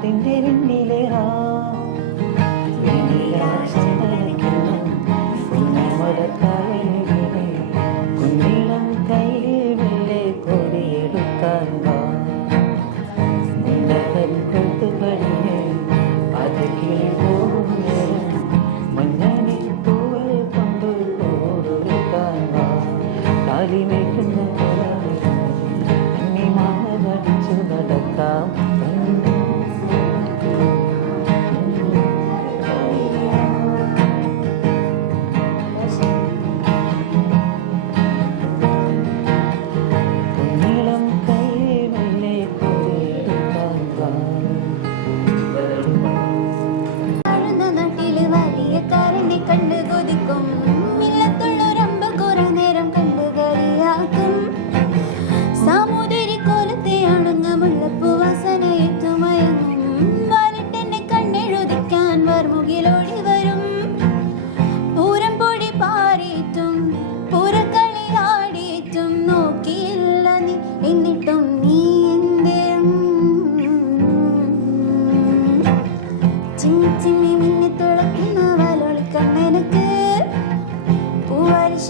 കാട്ടിൻ്റെ വെണ്ണിലേറാ കുഞ്ഞിളം കയ്യിൽ വെള്ളെ കൊടിയെടുക്കാൻ വാ കൊത്തു കഴിഞ്ഞ് അത് കിളി പോകും നേരം മഞ്ഞണി തൂവൽ കൊണ്ട് ഓടുക്കാൻ വാ കാലി വയ്ക്കുന്ന അന്നി മാമ പഠിച്ചു നടക്കാം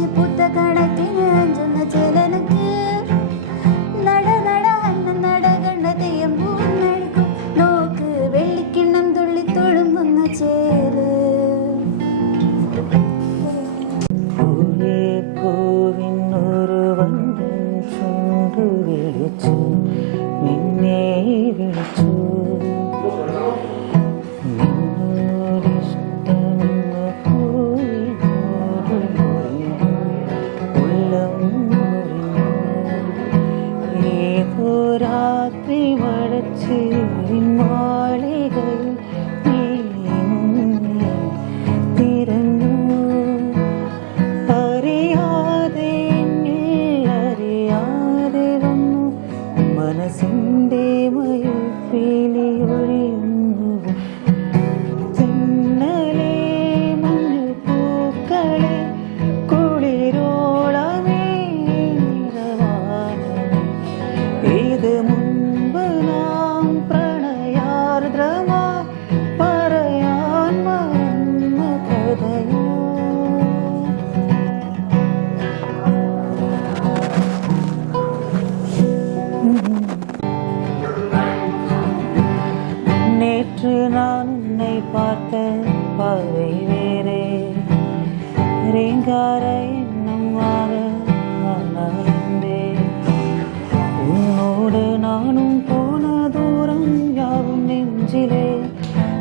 പൂത്ത കണക്കിന് അഞ്ചുന്ന ചേലനക്ക് നട നട അന്ന നട കണ്ട തെയ്യം പൂന്നടിക്കും നോക്ക് വെള്ളിക്കിണ്ണം തുള്ളി തൊഴുങ്ങുന്ന ചേല് പൂവിനൊരു വണ്ടൻ ചുണ്ടു വിളിച്ചു നിന്നെ വിളിച്ചു രാത്രി വളച്ച് മാളികൾ തിരഞ്ഞു അറിയാതെ അറിയാതെ വന്നു മനസ്സിൻ്റെ മയപ്പിലി ഒഴിയുന്നു തെന്നലെ മഞ്ഞു പൂക്കളെ കുളിരോളമേ ഇത് മുൻപ് നാം പ്രണയാർദ്രമായി പറയാൻ മറന്ന കഥയോ நேற்று நான் உன்னை பார்த்த பார்வை வேறே ரீங்கார எண்ணமாக உன்னோடு நானும் போன தூரம் யாவும் நெஞ்சிலே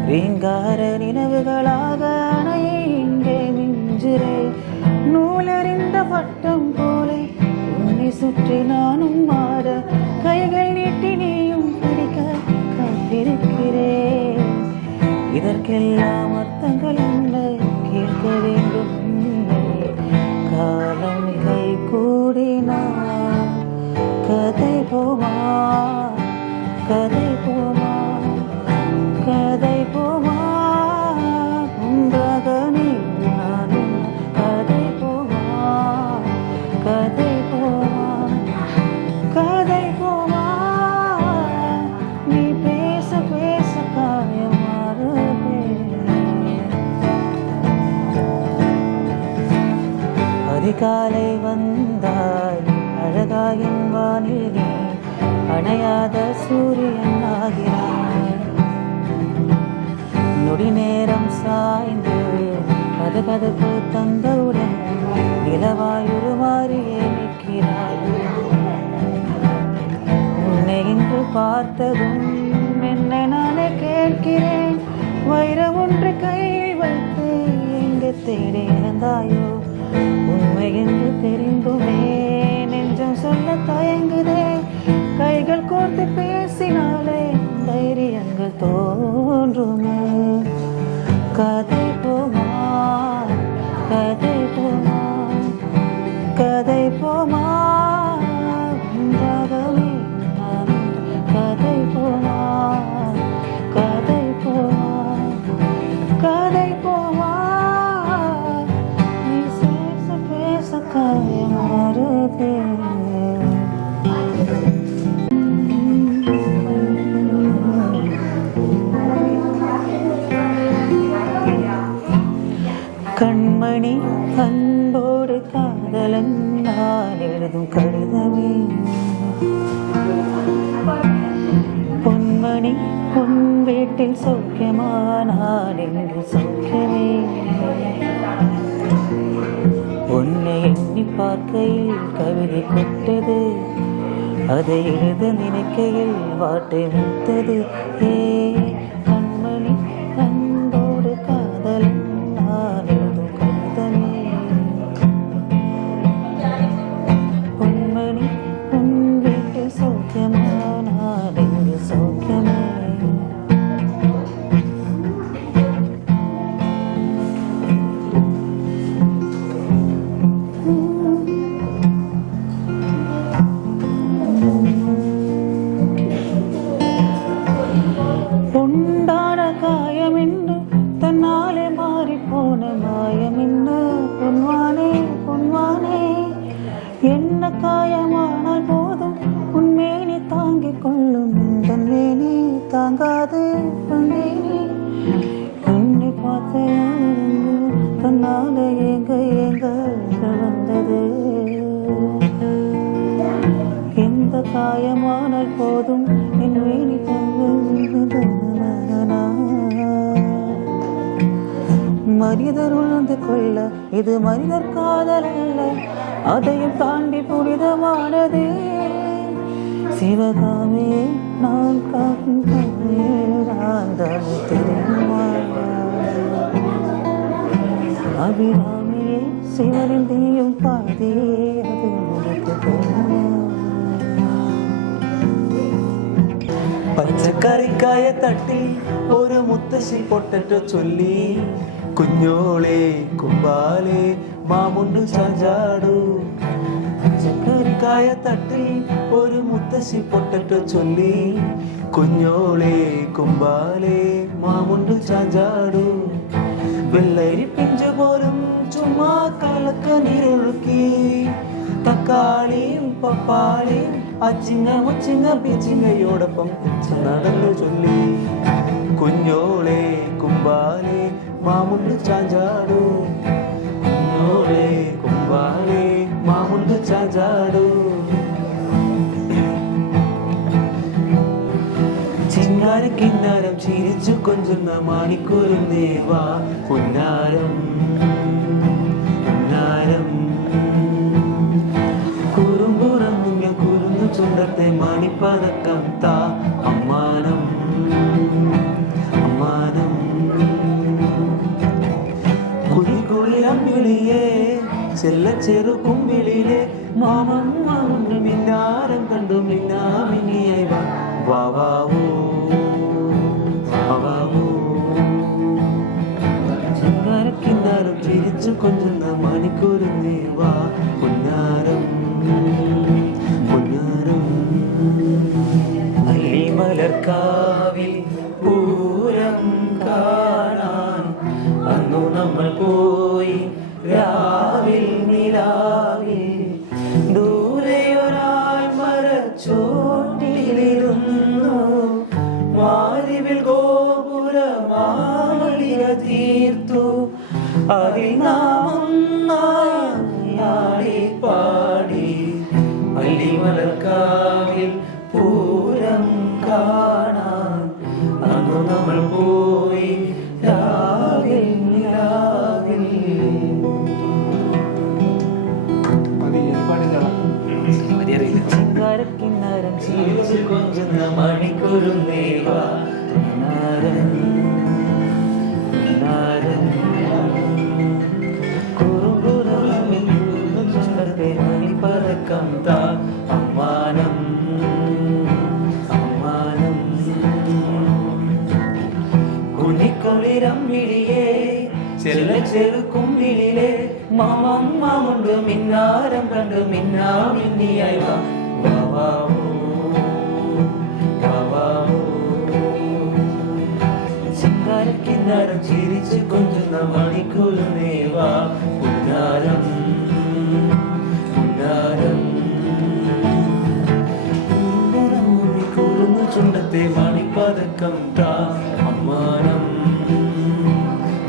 ரீங்கார நினைவுகளாக அணைய இங்கே மிஞ்சிலே நூலறிந்த பட்டம் போலே உன்னை சுற்றி நானும் மாற கைகள் நீட்டி நீயும் பிடிக்க காத்திருக்கிறேன் இதற்கெல்லாம் அர்த்தங்கள் உண்டு கேட்க வேண்டும் காலம் கை கூடினார் கதை போமா கதை போமா கதை போமா உந்தகனே நானும் கதை போமா கதை போமா கதை போமா நீ பேச பேச காயம் மாறுதே அதிகாலை வந்தாய் அழகாயின் வானில் நீ அணையாத சூரியன் ஆகிறாய் நொடி நேரம் சாய்ந்து கதகதப்பு தந்தவுடன் நிலவாயுரு மாறியே நிற்கிறாய் உன்னை இன்று பார்த்ததும் என்னை நானே கேட்கிறேன் வைரம் ஒன்று கையில் வைத்து எங்கு தேடி இருந்தாயோ உண்மை என்று தெரிந்துமே நெஞ்சம் சொல்ல தயங்குதே கைகள் கோர்த்து பேசினாலே தைரியங்கள் தோன்றுமே கதை போமா கதை போமா கதை போமா உண்டாகவே நான் கதை போமா கதை போமா கதை போமா நீ பேச பேச காயம் மாறுதே காதலன் நான் எழுதும் கடிதமே. பொன்மணி பொன் வீட்டில் சௌக்கியமா நான் என்று சௌக்கியமே. உன்னை எண்ணி பார்க்கையில் கவிதை கொட்டது, அதை எழுத நினைக்கையில் வாட்டை முத்தது. ஏ கண்மணி அன்போடு காதலன் நான் எழுதும் கடிதமே. பொன்மணி உன் வீட்டில் சௌக்கியமா நான் என்று சௌக்கியமே. உண்டான காயம் என்று தன்னாலே மாறி போன மாயம் என்ன பொன்வானே பொன்வானே. என்ன காயமானால் போதும் உன்மேனி தாங்கிக் கொள்ளும் தன் மேனி தாங்காது வந்தேனே. உன்னை பார்த்து தன்னாலே ஏங்க ஏங்க வந்தது. எந்த காயமானால் போதும் என் மேனி மனிதர் உணர்ந்து கொள்ள இது மனிதர் காதல் அல்ல, அதையும் தாண்டி புனிதமானது. சிவகாமே நான் காக்கும் நான் தான் தெரியுமா. அபிராமியே சிவனின் தீயும் பாதியே அது உனக்கு தெரியுமா. പച്ചക്കറിക്കായ തട്ടി ഒരു മുത്തശ്ശി പൊട്ടറ്റോ ചൊല്ലി, കുഞ്ഞോളെ കുമ്പാലെ മാമുണ്ടു ചാഞ്ചാടു. പച്ചക്കറിക്കായ തട്ടി ഒരു മുത്തശ്ശി പൊട്ടറ്റോ ചൊല്ലി, കുഞ്ഞോളെ കുമ്പാലെ മാമുണ്ടു ചാഞ്ചാടു. വെള്ളരി പിഞ്ചു പോലും ചുമ്മാ കലക്ക നീരൊഴുക്കി, തക്കാളിയും പപ്പാളിയും അച്ചിങ്ങ മുച്ചിങ്ങ പിച്ചിങ്ങയോടൊപ്പം നടന്നു ചൊല്ലി, കുഞ്ഞോളെ കുമ്പാലെ മാമുണ്ട് ചാഞ്ചാടു. കുഞ്ഞോളെ കുമ്പാലെ മാമുണ്ട് ചാഞ്ചാടു. ചിങ്ങാരം കിന്നാരം ചിരിച്ചു കൊഞ്ചുന്ന മാണിക്കൂറും ദേവാ പുന്നാരം പുന്നാരം. കുറുമ്പുറങ്ങുങ്ങ കുരുന്നു ചുണ്ടത്തെ മണിപ്പതക്കം താ അമ്മാനം അമ്മാനം. കുളികുളിരം വിളിയേ ചെല്ല ചെറു കുമ്പിളിലെ മാമമ്മ മിന്നാരം കണ്ടു മിന്നാ മിന്നിയായി വാവാവോ വാവാവോ. ചിങ്കാരക്കിന്നാരം ചിരിച്ചു കൊഞ്ചുന്ന മണിക്കൂറും ദേവാ പുന്നാരം പുന്നാരം. അല്ലിമലർക്കാവിൽ പൂരം കാണാൻ അന്നു നമ്മൾ പോയി രാവിൽ നിലാവിൽ. ദൂരെയൊരാൾ മരച്ചോട്ടിലിരുന്നു, മാരിവിൽ ഗോപുരമാളിക തീർത്തു. അതിൽ നാം ഒന്നായി പാടി, അല്ലിമലർക്കാവിൽ പൂരം കാണാൻ അന്നു നമ്മൾ പോയി രാവിൽ നിലാവിൽ. ചിങ്കാരക്കിന്നാരം ചിരിച്ചു കൊഞ്ചുന്ന മണിക്കൂറും ദേവാ പുന്നാരം പുന്നാരം. കുറുകുറമിൽ ചുണ്ടത്തെ മണിപ്പതക്കം താ അമ്മാനം അമ്മാനം. കുഞ്ഞിക്കൊളിരം വിളിയേ ചെല്ല ചെറു കുമ്പിളിലെ മാമമ്മമുണ്ട് മിന്നാരം കണ്ടു മിന്നാ മിന്നിയായി വാവാവോ വാവാവോ. ചിങ്കാരക്കിന്നാരം ചിരിച്ചു കൊഞ്ചുന്ന മണിക്കൂറും ദേവാ പുന്നാരം പുന്നാരം. കുറുന്നു ചുണ്ടത്തെ മണിപ്പതക്കം താ അമ്മാനം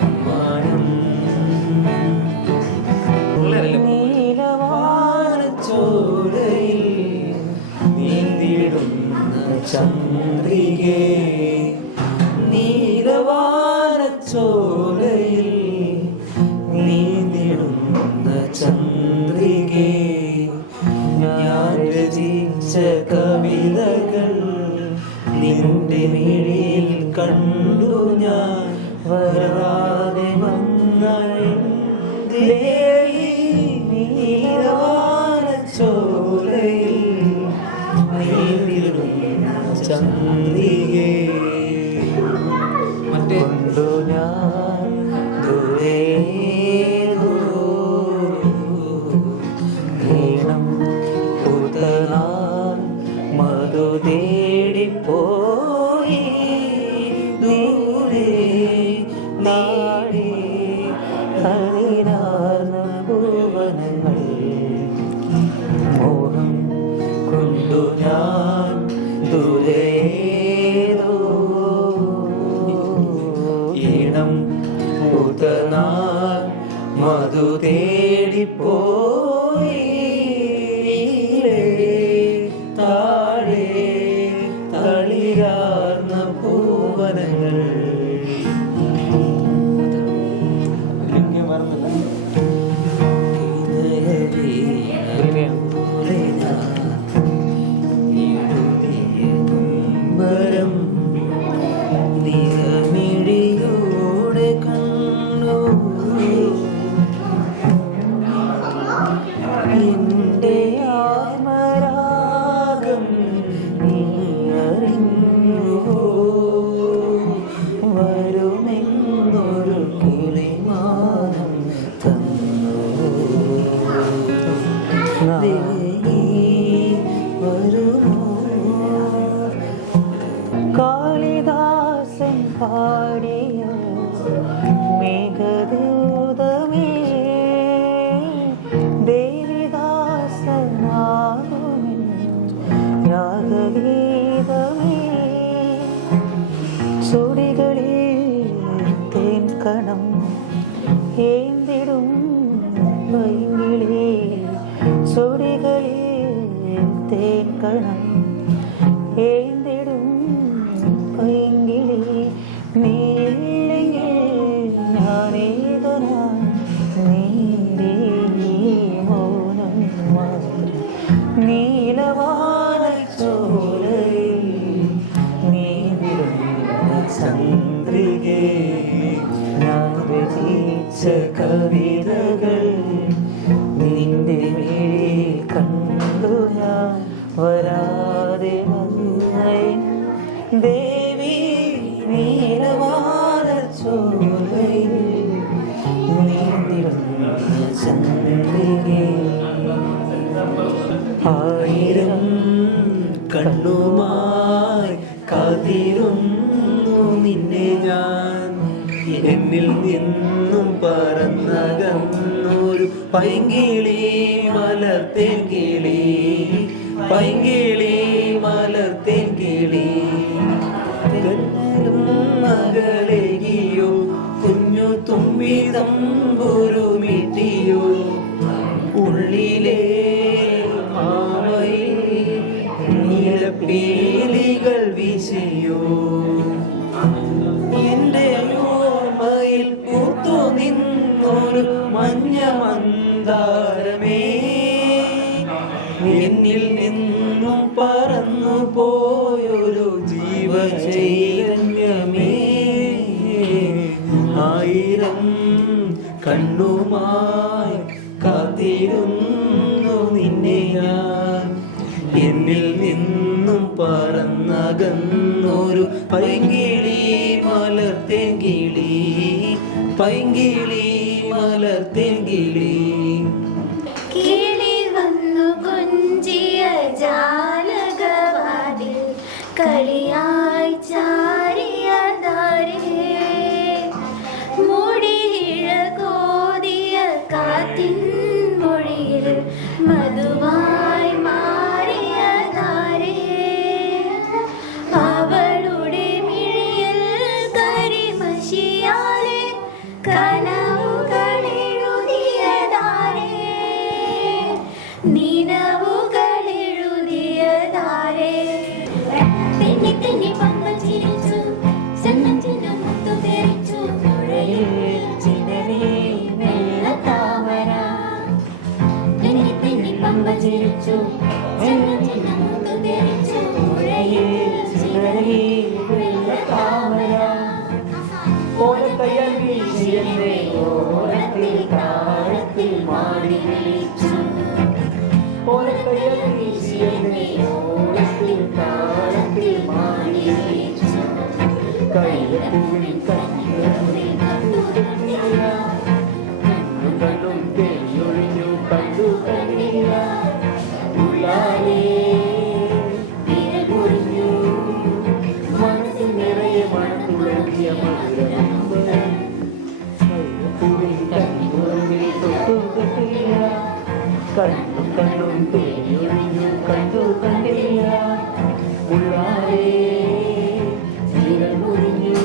അമ്മാനം. നീലവാ കവിതകൾ നിന്റെ മിഴിയിൽ കണ്ടു ഞാൻ വരാതെ വന്ന നീലവാനച്ചോലയിൽ നീന്തിടുന്ന ചന്ദ്രികേ കൊണ്ടു ഞാൻ ദൂരെ ഈണം പൂത്തനാൻ മധു തേടിപ്പോയി ദൂരെ നാടി ഹരിരാർന്ന ഭുവനങ്ങൾ മോഹം കൊണ്ടു ഞാൻ ദൂരേതോ ഈണം പൂത്തനാൻ മധു തേടിപ്പോയി താഴെ തളിരാർന്ന പൂവനങ്ങൾ. മരം നിറമിഴിയോടെ കണ്ണു എന്റെ ആത്മരാഗം നീ അറിഞ്ഞുവോ വരുമെന്നൊരു കിളിമാനം തന്നു വരുമോ കാളിദാസൻ പാടിയ മേഘദൂതമേ ദേവിദാസനാകുമെൻ രാഗഗീതമേ ചുടികളിൽ തേൻകണം ഏന്തിടും പൈങ്കിളി ചുടികളിൽ തേൻകണം ഏന്തിടും പൈങ്കിളി നീല്ലെങ്കിൽ ഞാനേതനാൻ നീരേ മൗനം മാത്രം നീലവാനച്ചോലയിൽ നീന്തിടുന്ന ചന്ദ്രികേ ഞാൻ രചിച്ച കവിതകൾ നിന്റെ മിഴിയിൽ കണ്ടു ഞാൻ വരാതെ വന്നേൻ ദേവി നീലവാനച്ചോലയിൽ നീന്തിടുന്ന ചന്ദ്രികേ ആയിരം കണ്ണുമായി കാത്തിരുന്നു നിന്നെ ഞാൻ എന്നിൽ നിന്നും പറന്നകന്നൊരു പൈങ്കിളി മലർത്തേൻ കിളി പൈങ്കിളി മലർത്തേൻ കിളി മകളെയോ കുഞ്ഞു തുമ്പി തമ്പുരുമിട്ടിയോ ഉള്ളിലെ മാമയിൽ നീലപ്പീലികൾ വീശിയോ എന്റെ ഓർമ്മയിൽ പൂത്തു നിന്നൊരു മഞ്ഞ മന്ദാരമേ എന്നിൽ നിന്നും പറന്നു പോയൊരു ജീവചൈതന്യമേ ആയിരം കണ്ണുമായി കാത്തിരുന്നു നിന്നെ ഞാൻ എന്നിൽ നിന്നും പറന്നകന്നൊരു പൈങ്കിളി മലർത്തേൻ കിളി പൈങ്കിളി മലർത്തേൻ കിളി കിളി വന്നു കൊഞ്ചിയ ജാലകവാതിൽ കളിയായി ചാരിയ താരേ മുടിയിഴ കോതിയ കാത്തിൻ മൊഴിയിൽ മധുവായി മാറിയ താരേ അവളുടെ മിഴിയിൽ കരിമഷിയാലെ കനവുകളെഴുതിയ താരേ നിനവുകളെഴുതിയ താരേ തെന്നി തെന്നി പമ്പ ചിരിച്ചു ചന്നം ചിന്നം മുത്തു തെറിച്ചു പുഴയിൽ ചിതറി വെള്ളത്താമര തെന്നി തെന്നി പമ്പ ചിരിച്ചു ചന്നം ചിന്നം മുത്തു പാടി വിളിച്ചു ഓലക്കയ്യിൽ വീശി എന്നെ ഓളത്തിൽ താളത്തിൽ മാടി വിളിച്ചു കൈപ്പൂവിൽ കണ്ണുകളിൽ കണ്ടുകണ്ടില്ല കണ്ണും തേഞ്ഞൊഴിഞ്ഞു കണ്ടു കണ്ടില്ല ഉള്ളാലേ വിരൽ മുറിഞ്ഞു മനസ്സിൽ നിറയെ മണം തുളങ്ങിയ മധുരം കൈപ്പൂവിൽ കണ്ണുകളിൽ തൊട്ടു കണ്ടില്ല കണ്ണും തേഞ്ഞൊഴിഞ്ഞു കണ്ടു കണ്ടില്ല ഉള്ളാലേ വിരൽ മുറിഞ്ഞു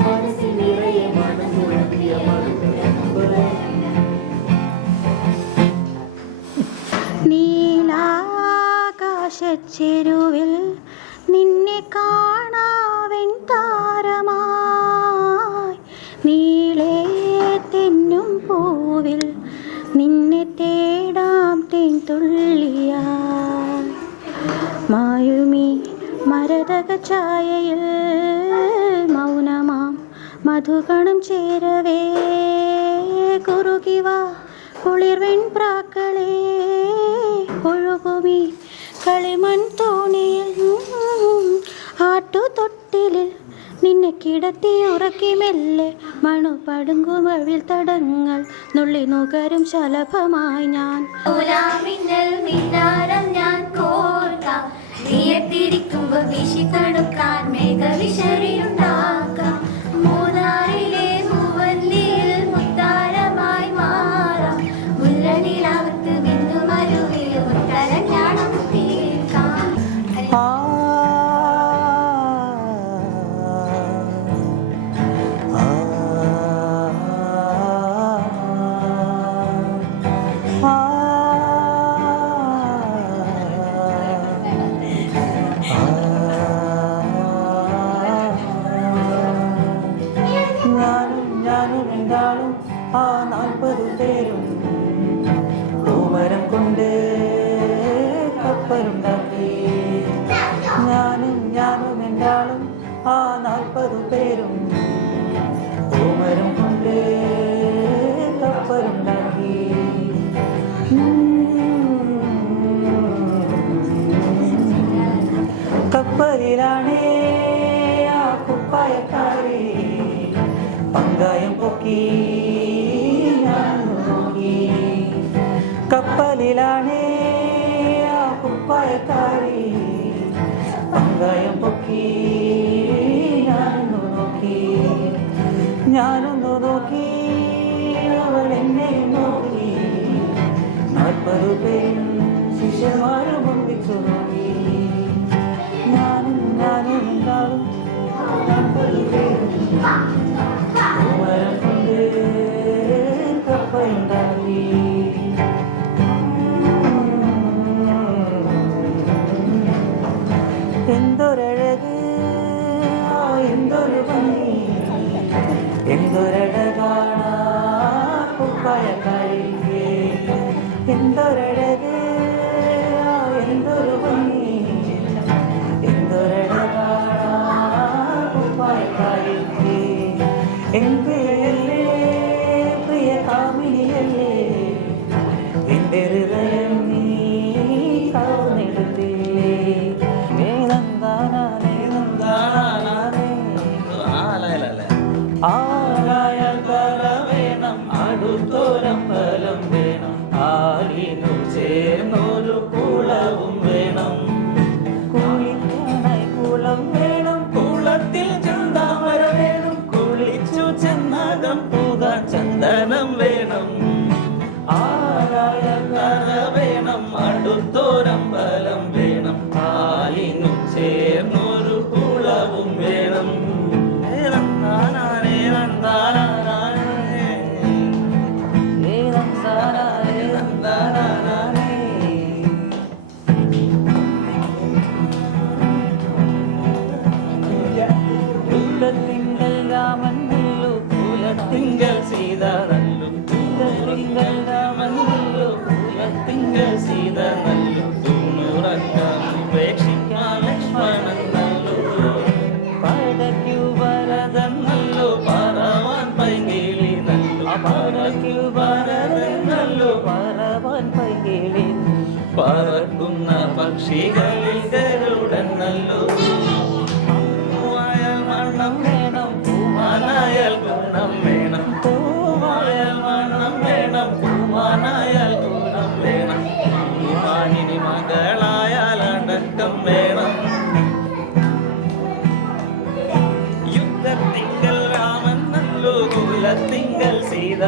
മനസ്സിൽ നിറയെ മണം തുളങ്ങിയ മധുരം നീലാകാശച്ചെരുവിൽ നിന്നെ കാണാവൻ താരമായി നീളേ തെന്നും പൂവിൽ നിന്നെ തേടാം തേൻതുള്ളിയാ മായുമീ മരതക ഛായയിൽ മൗനമാം മധുകണം ചേരവേ കുറുകിവ കുളിർവെൺ പ്രാക്കളെ ഒഴുകുമീ കളിമൺ തോണിയിൽ ആട്ടുതൊട്ടിലിൽ നിന്നെ കിടത്തി ഉറക്കി മെല്ലെ മണു പടുങ്കും അവിൽ തടങ്ങൾ നുള്ളി നുകരും ശലഭമായി ഞാൻ മിന്നൽ മിന്നാരം ഞാൻ കോർക്കാം നീയത്തിരിക്കുമ്പോ വീശി തടുക്കാൻ മേഘവിശറിയുണ്ടാക്കാം മൂന്നാറിലെ മൂവല്ലിയിൽ മുത്താരമായി മാറാം മുല്ലനിലാവത്ത് ബിന്ദുമരുവിൽ കരഞ്ഞാണം തീർക്കാം ഞാനും എന്താളും ആ 40 പേരും പൂമരം കൊണ്ട് കപ്പലുണ്ടാക്കി ഞാനും എന്താളും ആ 40 പേരും പൂമരം കൊണ്ട് കപ്പലുണ്ടാക്കി കപ്പലിലാണേ ആ കുപ്പായക്കാരി പങ്കായം പൊക്കി ഞാൻ നോക്കി കപ്പലിലാണേ ആ കുപ്പായക്കാരി പങ്കായം പൊക്കി ഞാനൊന്നു നോക്കി അവൾ എന്നെ നോക്കി 40 പേരും ശിഷ്യന്മാരും ഒന്നിച്ചു നോക്കി ഞാനും എന്താളും 40 പേരും പൂമരം കൊണ്ട് കപ്പലുണ്ടാക്കി എന്തൊരഴക് എന്തൊരു ഭംഗി എന്തൊരഴകാണ് കുപ്പായക്കാരിക്ക് എന്തൊരഴക് എന്തൊരു ഭംഗി എന്തൊരഴകാണ് കുപ്പായക്കാരിക്ക് എങ്കിലല്ലേ പ്രിയ കാമിനിയല്ലേ എൻ്റെ ഹൃദയം നീ കവർന്നെടുത്തില്ലേ ആലായ കര വേണം അടുത്തോരമ്പലം വേണം ആലിനു ചേർന്നൊരു കുളവും വേണം കുളിക്കാനായി കുളം വേണം കുളത്തിൽ ചന്താമര വേണം കുളിച്ചു ചന്ദനം പൂകാൻ ചന്ദനം വേണം ആലായ കര വേണം അടുത്തോരമ്പലം വേണം ആലിനു ചേർന്നൊരു കുളവും വേണം തിങ്കൾ രാമൻ നല്ലു കുലത്തിങ്കൾ സീത നല്ലു തിങ്കൾ രാമൻ നല്ലു കുലത്തിങ്കൾ സീത നല്ലു തൂണുറക്കാൻ ഉപേക്ഷിക്കാൻ ലക്ഷ്മണൻ നല്ലു പടയ്ക്കു ഭരതൻ നല്ലു പറവാൻ പൈങ്കിളി നല്ലു പടയ്ക്കു ഭരതൻ നല്ലു പക്ഷികളിൽ ഗരുഡൻ നല്ലോ പൂവായാൽ മണം വേണം പൂവാനായാൽ ഗുണം വേണം പൂവായാൽ മണം വേണം പൂവാനായാൽ ഗുണം വേണം മാനിനി മകളായാൽ അടക്കം വേണം യുദ്ധത്തിങ്കൽ രാമൻ നല്ലോ കുലത്തിങ്കൽ സീത